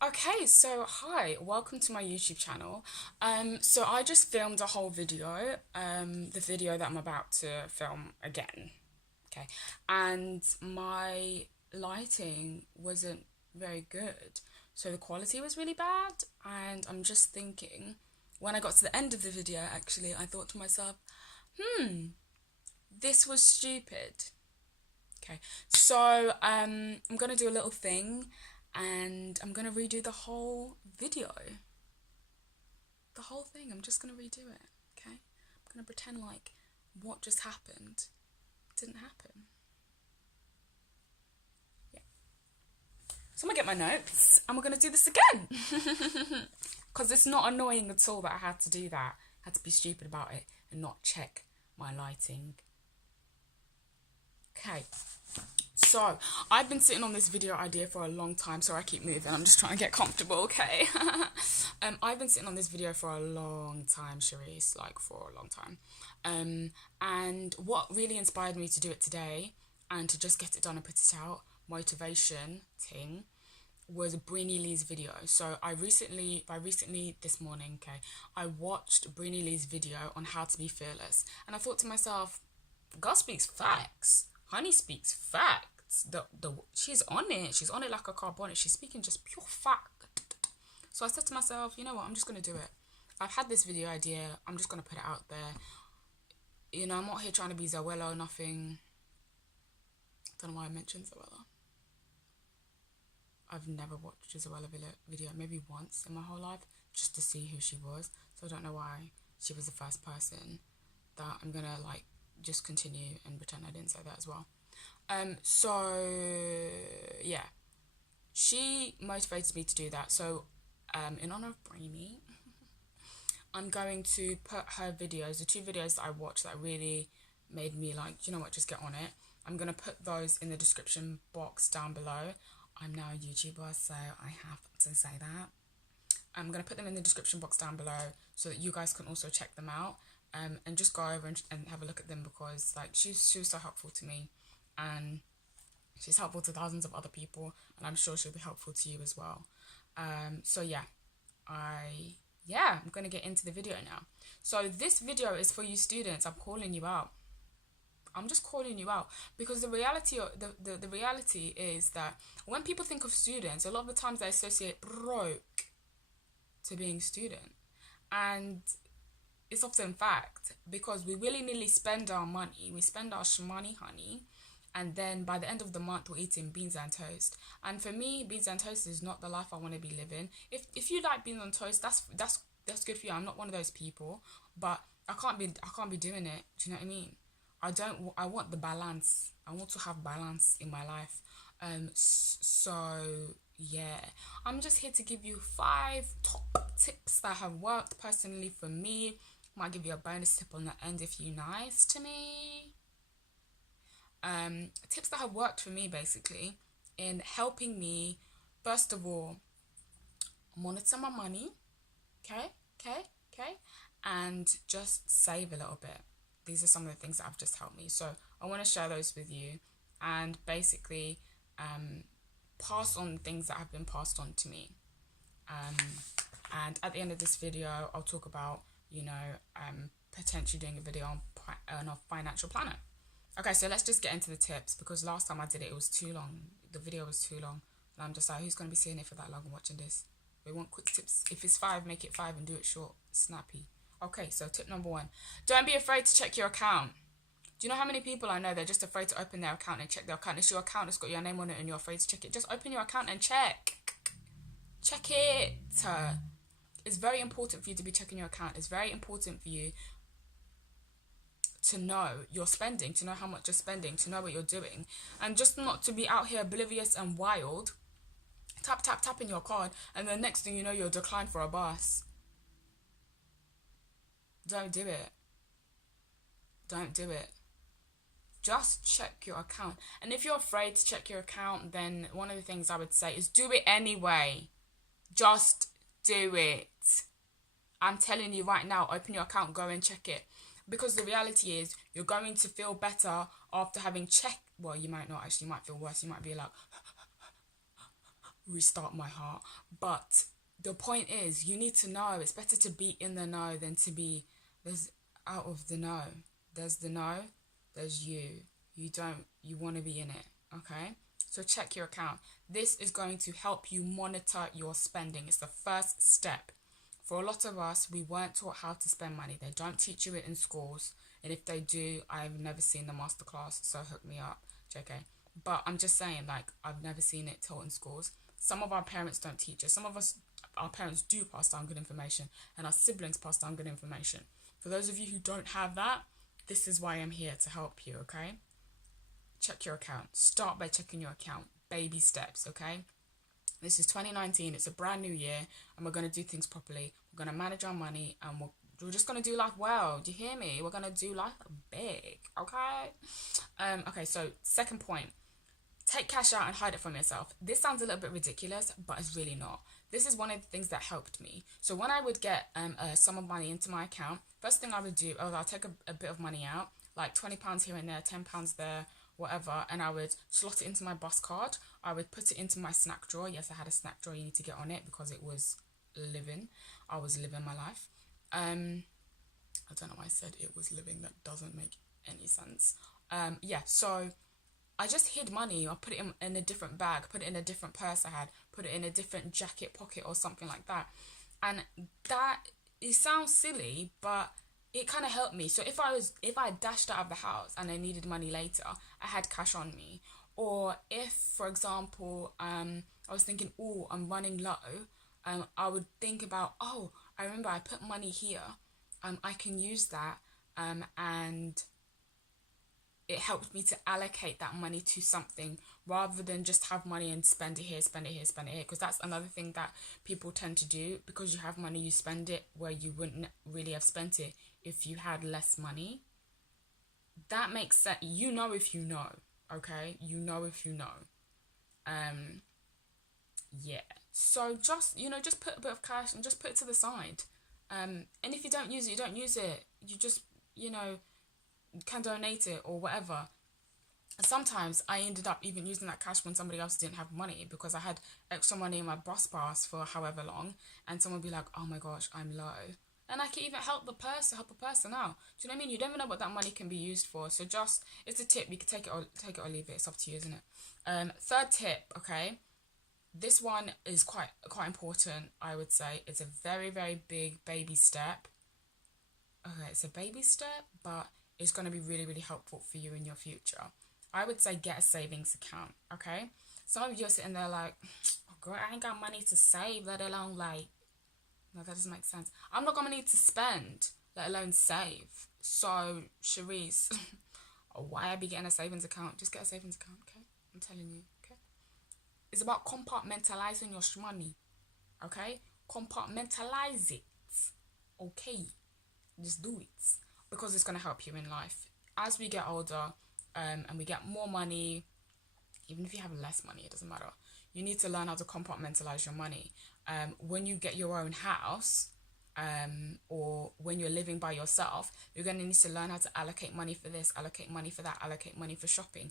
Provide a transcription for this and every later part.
Okay, so hi, welcome to my YouTube channel. So I just filmed a whole video, the video that I'm about to film again. Okay, and my lighting wasn't very good, so the quality was really bad. And I'm just thinking, when I got to the end of the video, actually, I thought to myself, this was stupid. Okay, so I'm gonna do a little thing and I'm gonna redo the whole video. The whole thing, I'm just gonna redo it, okay? I'm gonna pretend like what just happened didn't happen. Yeah. So I'm gonna get my notes and we're gonna do this again. Because it's not annoying at all that I had to do that. I had to be stupid about it and not check my lighting. Okay. So, I've been sitting on this video idea for a long time. Sorry, I keep moving. I'm just trying to get comfortable, okay? I've been sitting on this video for a long time, Charisse, like for a long time. And what really inspired me to do it today and to just get it done and put it out, motivation thing, was Breeny Lee's video. So by recently this morning, okay, I watched Breeny Lee's video on how to be fearless. And I thought to myself, God speaks facts. Honey speaks facts. She's on it. She's on it like a car bonnet. She's speaking just pure fact. So I said to myself, you know what? I'm just gonna do it. I've had this video idea. I'm just gonna put it out there. You know, I'm not here trying to be Zoella or nothing. I don't know why I mentioned Zoella. I've never watched a Zoella video, maybe once in my whole life, just to see who she was. So I don't know why she was the first person that I'm gonna like just continue and pretend I didn't say that as well. So yeah, she motivated me to do that. So in honor of Breeny, I'm going to put her videos, the two videos that I watched that really made me like, you know what, just get on it. I'm gonna put those in the description box down below. I'm now a YouTuber, so I have to say that. I'm going to put them in the description box down below so that you guys can also check them out, and just go over and have a look at them, because like she was so helpful to me, and she's helpful to thousands of other people, and I'm sure she'll be helpful to you as well. So yeah, I'm going to get into the video now. So this video is for you students. I'm calling you out. I'm just calling you out because the reality is that when people think of students, a lot of the times they associate broke to being student, and it's often fact because we willy-nilly spend our money, we spend our shmoney, honey, and then by the end of the month we're eating beans and toast. And for me, beans and toast is not the life I want to be living. If you like beans and toast, that's good for you. I'm not one of those people, but I can't be doing it. Do you know what I mean? I want the balance. I want to have balance in my life. So yeah, I'm just here to give you 5 top tips that have worked personally for me. Might give you a bonus tip on the end if you're nice to me. Tips that have worked for me basically in helping me, first of all, monitor my money, okay, and just save a little bit. These are some of the things that have just helped me. So I want to share those with you and basically pass on things that have been passed on to me. And at the end of this video, I'll talk about, potentially doing a video on a financial planner. Okay, so let's just get into the tips, because last time I did it, it was too long. The video was too long. And I'm just like, who's going to be seeing it for that long and watching this? We want quick tips. If it's 5, make it 5 and do it short, snappy. Okay, so tip number 1. Don't be afraid to check your account. Do you know how many people I know, they're just afraid to open their account and check their account? It's your account that's got your name on it and you're afraid to check it. Just open your account and check. Check it. It's very important for you to be checking your account. It's very important for you to know your spending, to know how much you're spending, to know what you're doing. And just not to be out here oblivious and wild. Tapping your card, and the next thing you know, you're declined for a bus. Don't do it. Don't do it. Just check your account. And if you're afraid to check your account, then one of the things I would say is do it anyway. Just do it. I'm telling you right now, open your account, go and check it. Because the reality is, you're going to feel better after having checked. Well, you might not actually, you might feel worse. You might be like, restart my heart. But the point is, you need to know. It's better to be in the know than to be out of the know. There's the know, there's you. You want to be in it, okay? So check your account. This is going to help you monitor your spending. It's the first step. For a lot of us, we weren't taught how to spend money. They don't teach you it in schools. And if they do, I've never seen the masterclass, so hook me up, JK. But I'm just saying, like, I've never seen it taught in schools. Some of our parents don't teach us. Some of us, our parents do pass down good information, and our siblings pass down good information. For those of you who don't have that, this is why I'm here to help you, okay? Check your account. Start by checking your account. Baby steps, okay? This is 2019. It's a brand new year, and we're going to do things properly. We're going to manage our money, and we're just going to do life well. Do you hear me? We're going to do life big, okay? Okay, so second point. Take cash out and hide it from yourself. This sounds a little bit ridiculous, but it's really not. This is one of the things that helped me. So when I would get a sum of money into my account, first thing I would do, I'll take a bit of money out, like £20 here and there, £10 there, whatever, and I would slot it into my bus card. I would put it into my snack drawer. Yes, I had a snack drawer. You need to get on it because it was living. I was living my life. I don't know why I said it was living. That doesn't make any sense. Yeah, so I just hid money. I put it in a different bag, put it in a different purse I had, put it in a different jacket pocket or something like that. And that, it sounds silly, but it kind of helped me. So if I dashed out of the house and I needed money later, I had cash on me. Or if, for example, I was thinking, oh, I'm running low, I would think about, oh, I remember I put money here. I can use that, and it helped me to allocate that money to something rather than just have money and spend it here, spend it here, spend it here. Because that's another thing that people tend to do. Because you have money, you spend it where you wouldn't really have spent it if you had less money. That makes sense. You know if you know, okay? You know if you know. Yeah. So just, just put a bit of cash and just put it to the side. And if you don't use it, you don't use it. You just, can donate it or whatever. And sometimes I ended up even using that cash when somebody else didn't have money because I had extra money in my bus pass for however long, and someone would be like, oh my gosh, I'm low. And I can even help a person out. Do you know what I mean? You never know what that money can be used for. So just, it's a tip. You can take it or leave it. It's up to you, isn't it? Third tip, okay? This one is quite important, I would say. It's a very, very big baby step. Okay, it's a baby step, but it's going to be really, really helpful for you in your future. I would say get a savings account, okay? Some of you are sitting there like, oh girl, I ain't got money to save, let alone like, no, that doesn't make sense. I'm not going to need to spend, let alone save. So, Cherise, why I be getting a savings account? Just get a savings account, okay? I'm telling you, okay? It's about compartmentalizing your money, okay? Compartmentalize it, okay? Just do it. Because it's going to help you in life. As we get older and we get more money, even if you have less money, it doesn't matter. You need to learn how to compartmentalize your money. When you get your own house or when you're living by yourself, you're going to need to learn how to allocate money for this, allocate money for that, allocate money for shopping.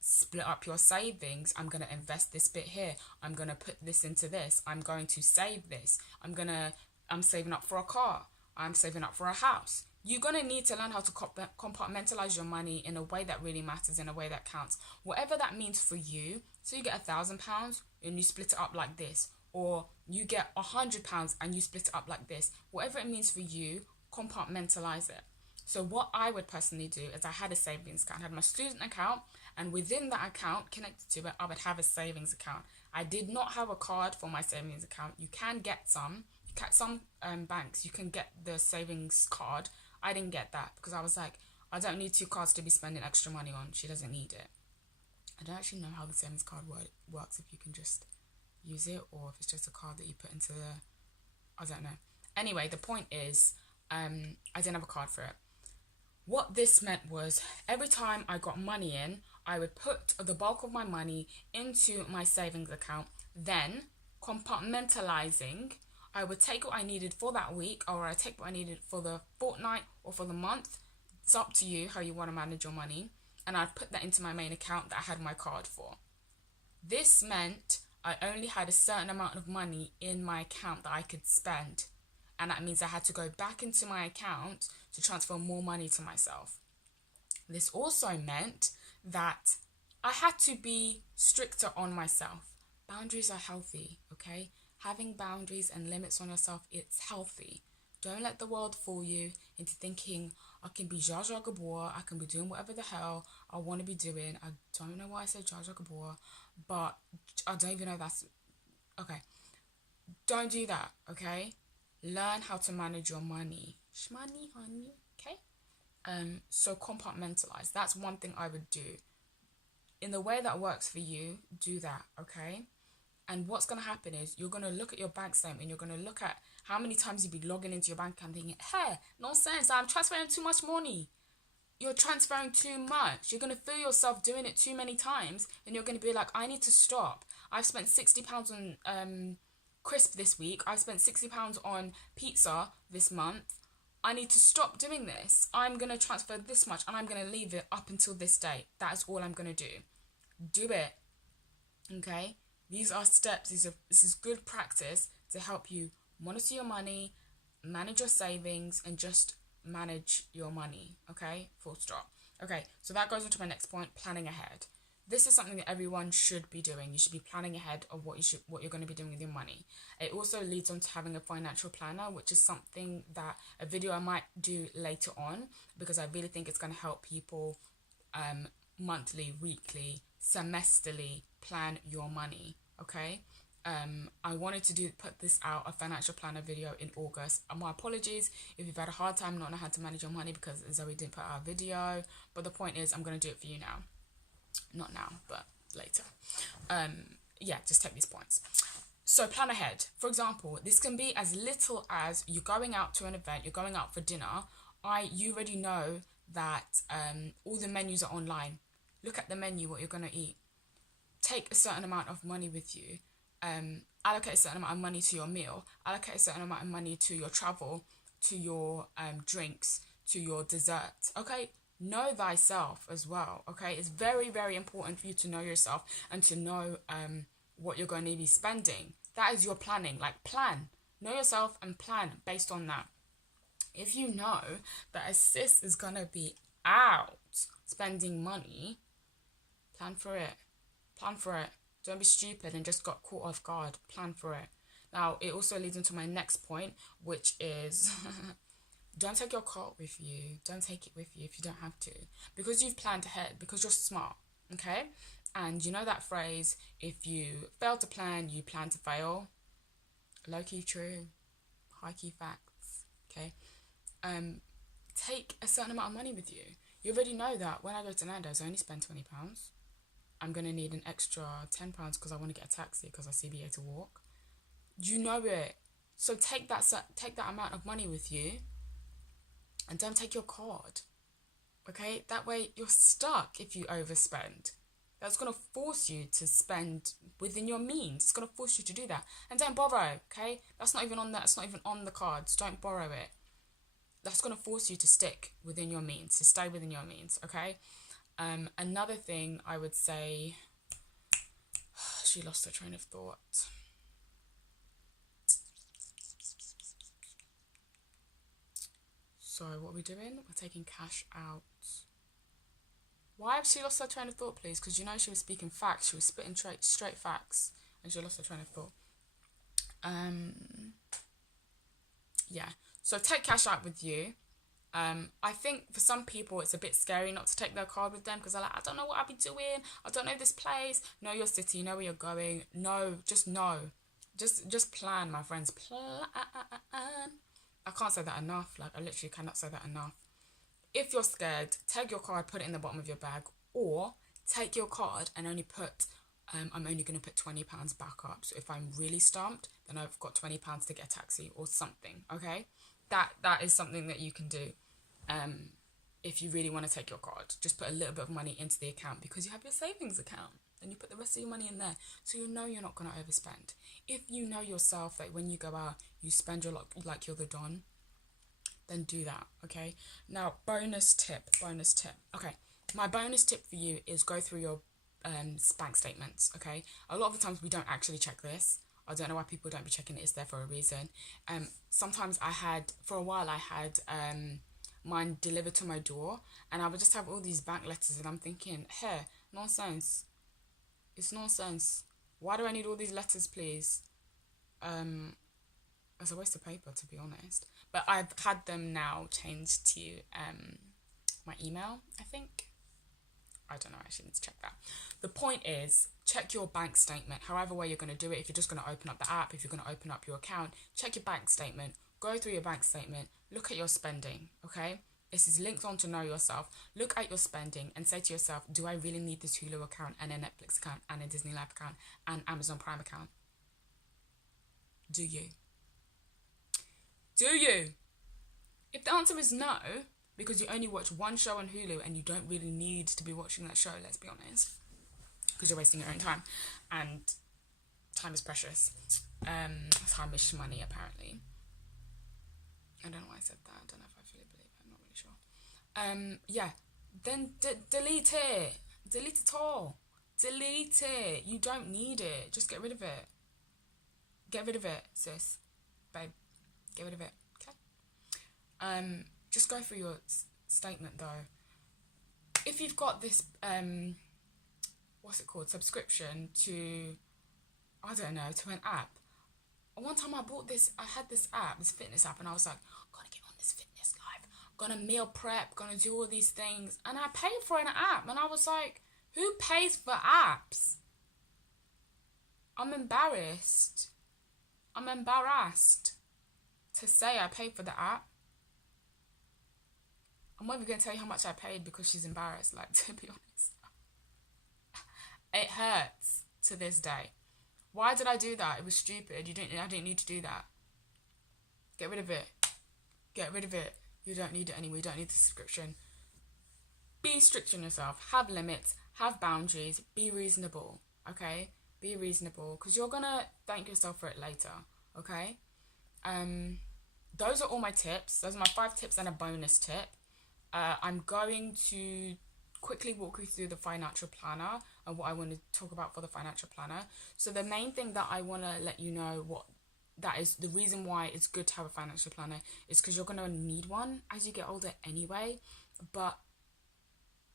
Split up your savings. I'm going to invest this bit here. I'm going to put this into this. I'm going to save this. I'm saving up for a car. I'm saving up for a house. You're going to need to learn how to compartmentalize your money in a way that really matters, in a way that counts. Whatever that means for you. So you get £1,000 and you split it up like this. Or you get £100 and you split it up like this. Whatever it means for you, compartmentalize it. So what I would personally do is I had a savings account. I had my student account, and within that account, connected to it, I would have a savings account. I did not have a card for my savings account. You can get some. Some banks, you can get the savings card. I didn't get that because I was like, I don't need 2 cards to be spending extra money on. She doesn't need it. I don't actually know how the savings card works, if you can just use it or if it's just a card that you put into the... I don't know. Anyway, the point is, I didn't have a card for it. What this meant was every time I got money in, I would put the bulk of my money into my savings account. Then, compartmentalizing, I would take what I needed for that week, or I take what I needed for the fortnight or for the month. It's up to you how you want to manage your money. And I'd put that into my main account that I had my card for. This meant I only had a certain amount of money in my account that I could spend. And that means I had to go back into my account to transfer more money to myself. This also meant that I had to be stricter on myself. Boundaries are healthy, okay? Having boundaries and limits on yourself, it's healthy. Don't let the world fool you into thinking I can be Zsa Zsa Gabor, I can be doing whatever the hell I want to be doing. I don't know why I said Zsa Zsa Gabor, but I don't even know that's... Okay. Don't do that, okay? Learn how to manage your money. Shmoney, honey, okay? So compartmentalize. That's one thing I would do. In the way that works for you, do that, okay? And what's going to happen is you're going to look at your bank statement. You're going to look at how many times you've been logging into your bank account thinking, hey, nonsense, I'm transferring too much money. You're transferring too much. You're going to feel yourself doing it too many times. And you're going to be like, I need to stop. I've spent £60 on crisp this week. I've spent £60 on pizza this month. I need to stop doing this. I'm going to transfer this much and I'm going to leave it up until this date. That is all I'm going to do. Do it. Okay? These are steps. This is good practice to help you monitor your money, manage your savings, and just manage your money. Okay? Full stop. Okay, so that goes into my next point, planning ahead. This is something that everyone should be doing. You should be planning ahead of what you're going to be doing with your money. It also leads on to having a financial planner, which is something that a video I might do later on, because I really think it's going to help people monthly, weekly, semesterly plan your money. Okay. I wanted to put this out, a financial planner video, in August. My apologies if you've had a hard time not knowing how to manage your money because Zoe didn't put out a video. But the point is, I'm going to do it for you now. Not now, but later. Yeah, just take these points. So plan ahead. For example, this can be as little as you're going out to an event, you're going out for dinner. You already know that all the menus are online. Look at the menu, what you're going to eat. Take a certain amount of money with you. Allocate a certain amount of money to your meal. Allocate a certain amount of money to your travel, to your drinks, to your dessert. Okay? Know thyself as well. Okay? It's very, very important for you to know yourself and to know what you're going to be spending. That is your planning. Like, plan. Know yourself and plan based on that. If you know that a sis is going to be out spending money, plan for it. Plan for it. Don't be stupid and just got caught off guard. Plan for it. Now, it also leads into my next point, which is don't take your cart with you. Don't take it with you if you don't have to. Because you've planned ahead, because you're smart, okay? And you know that phrase, if you fail to plan, you plan to fail. Low-key true. High-key facts, okay? Take a certain amount of money with you. You already know that when I go to Nando's, I only spend £20. I'm going to need an extra £10 because I want to get a taxi because I CBA to walk. You know it. So take that amount of money with you and don't take your card. Okay? That way you're stuck if you overspend. That's going to force you to spend within your means. It's going to force you to do that. And don't borrow, okay? That's not even on the cards. Don't borrow it. That's going to force you to stick within your means, to stay within your means, okay? Another thing I would say, she lost her train of thought. So what are we doing? We're taking cash out. Why have she lost her train of thought, please? Because you know she was speaking facts. She was spitting straight facts. And she lost her train of thought. Yeah. So take cash out with you. I think for some people it's a bit scary not to take their card with them because they're like, I don't know what I'll be doing. I don't know this place. Know your city. Know where you're going. No, just know. Just plan, my friends. Plan. I can't say that enough. Like, I literally cannot say that enough. If you're scared, take your card, put it in the bottom of your bag, or take your card and only put, I'm only going to put £20 back up. So if I'm really stumped, then I've got £20 to get a taxi or something, okay? That is something that you can do. If you really want to take your card, just put a little bit of money into the account because you have your savings account and you put the rest of your money in there so you know you're not going to overspend. If you know yourself that when you go out you spend your like you're the Don, then do that, okay? Now bonus tip. Okay, my bonus tip for you is go through your bank statements, okay? A lot of the times we don't actually check this. I don't know why people don't be checking it. It's there for a reason. Sometimes for a while I had mine delivered to my door, and I would just have all these bank letters, and I'm thinking, hey, nonsense. It's nonsense. Why do I need all these letters, please? It's a waste of paper, to be honest. But I've had them now changed to my email, I think. I don't know, I actually need to check that. The point is, check your bank statement, however way you're going to do it. If you're just going to open up the app, if you're going to open up your account, check your bank statement, go through your bank statement, look at your spending, okay? This is linked on to know yourself. Look at your spending and say to yourself, do I really need this Hulu account and a Netflix account and a Disney Life account and Amazon Prime account? Do you? Do you? If the answer is no, because you only watch one show on Hulu and you don't really need to be watching that show, let's be honest, because you're wasting your own time, and time is precious. Time is money, apparently. I don't know why I said that. I don't know if I fully believe it. I'm not really sure. Yeah, then delete it. Delete it all. Delete it. You don't need it. Just get rid of it. Get rid of it, sis. Babe. Get rid of it. Okay? Just go through your statement, though. If you've got this, what's it called? Subscription to, I don't know, to an app. One time I had this app, this fitness app, and I was like, I'm gonna get on this fitness life, gonna meal prep, gonna do all these things, and I paid for an app, and I was like, who pays for apps? I'm embarrassed to say I paid for the app. I'm not even gonna tell you how much I paid because she's embarrassed, like, to be honest. It hurts to this day. Why did I do that? It was stupid. I didn't need to do that. Get rid of it. Get rid of it. You don't need it anymore. You don't need the subscription. Be strict on yourself. Have limits. Have boundaries. Be reasonable. Okay? Be reasonable. Because you're going to thank yourself for it later. Okay? Those are all my tips. Those are my 5 tips and a bonus tip. I'm going to quickly walk you through the financial planner and what I want to talk about for the financial planner. So the main thing that I want to let you know, what that is, the reason why it's good to have a financial planner is because you're going to need one as you get older anyway. But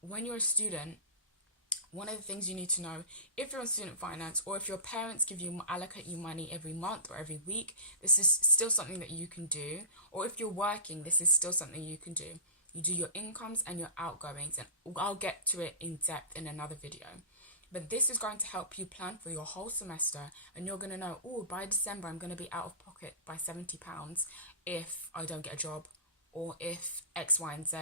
when you're a student, one of the things you need to know, if you're in student finance or if your parents allocate you money every month or every week, this is still something that you can do. Or if you're working, this is still something you can do. You do your incomes and your outgoings, and I'll get to it in depth in another video. But this is going to help you plan for your whole semester, and you're going to know, oh, by December I'm going to be out of pocket by £70 if I don't get a job, or if X, Y, and Z,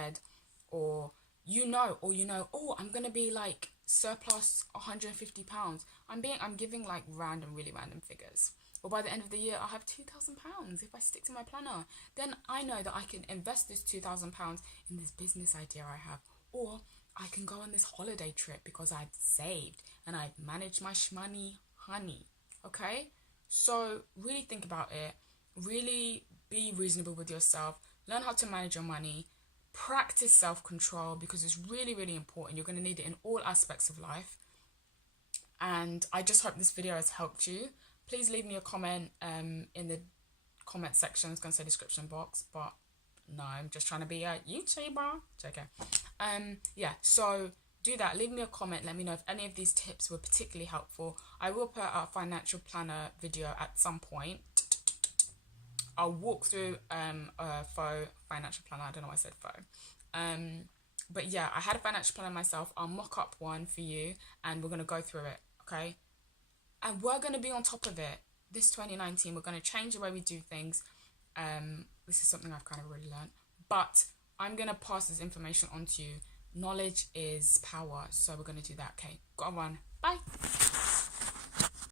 or oh, I'm going to be like surplus £150. I'm giving like really random figures. Or by the end of the year, I'll have £2,000 if I stick to my planner. Then I know that I can invest this £2,000 in this business idea I have. Or I can go on this holiday trip because I've saved and I've managed my shmoney, honey. Okay? So really think about it. Really be reasonable with yourself. Learn how to manage your money. Practice self-control because it's really, really important. You're going to need it in all aspects of life. And I just hope this video has helped you. Please leave me a comment in the comment section. I was going to say description box, but no, I'm just trying to be a YouTuber. Okay. Yeah, so do that. Leave me a comment. Let me know if any of these tips were particularly helpful. I will put a financial planner video at some point. I'll walk through a faux financial planner. I don't know why I said faux. But yeah, I had a financial planner myself. I'll mock up one for you and we're going to go through it, okay? And we're going to be on top of it. This 2019, we're going to change the way we do things. This is something I've kind of already learned. But I'm going to pass this information on to you. Knowledge is power. So we're going to do that. Okay, got to run. Bye.